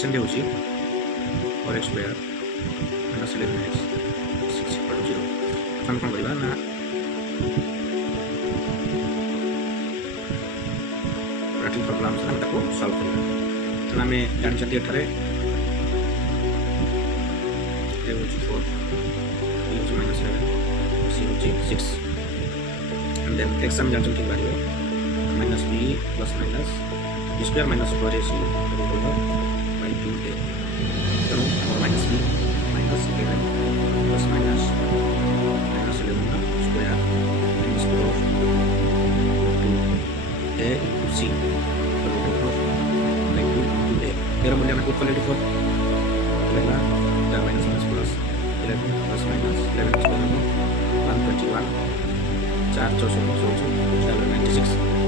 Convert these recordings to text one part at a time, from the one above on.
question होची 4x square minus 11x 6 equal to 0 हम कोन करबा ना प्रेटिक प्रॉब्लम से हम ताको सॉल्व करबा तो हमें जान चती एठारे ए होची 4 b होची माइनस 11 c होची 6 and then x हम जान चती बारे minus b plus minus b square minus 4ac by 2a so minus b minus 11 plus minus 11 square and square of 2a into c by 2a here मूल्य में put quality for 11 minus plus 11 plus minus 11 square of 121 4 4 96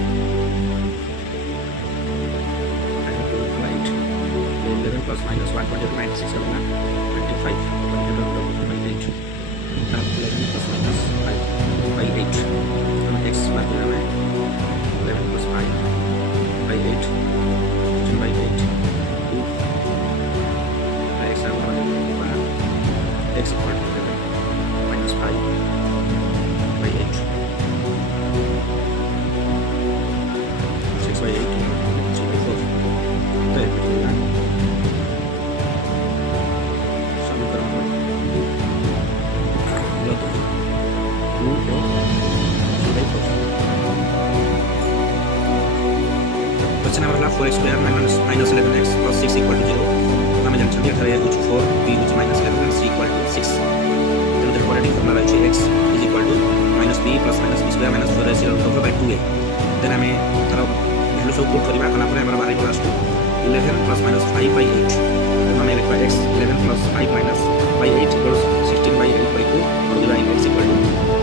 plus minus 1.96 होगा 25 by 8 plus minus 5 by 8 हमें x बात करना है 11 plus 5 by 8 by 8 2 x होगा x equal to 11 minus 5 by 8 6 by 8 3 by 4 तो question number 4x square minus 11x plus 6 equal to 0 हमें जान चलिए अठारे कुछ 4 b कुछ minus 11 and c equal to 6 तेरे उधर कोऑर्डिनेट फॉर्मूला है x is equal to minus b plus minus b square minus 4ac over by 2a then हमें तार वैल्यू सब पुट करबा कला पर हमरा बारे क्लास 11 plus minus 5 by 8 तो हमें लिखा x 11 plus 5 minus by 8 equals 16 by 8 by 2 और divide x equal to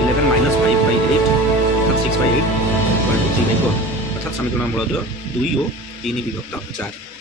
11 minus 5 by 8 अर्थात 6 by 8 equal to 3 by 4 अर्थात समीकरण मूल 2 और 3 विभक्त 4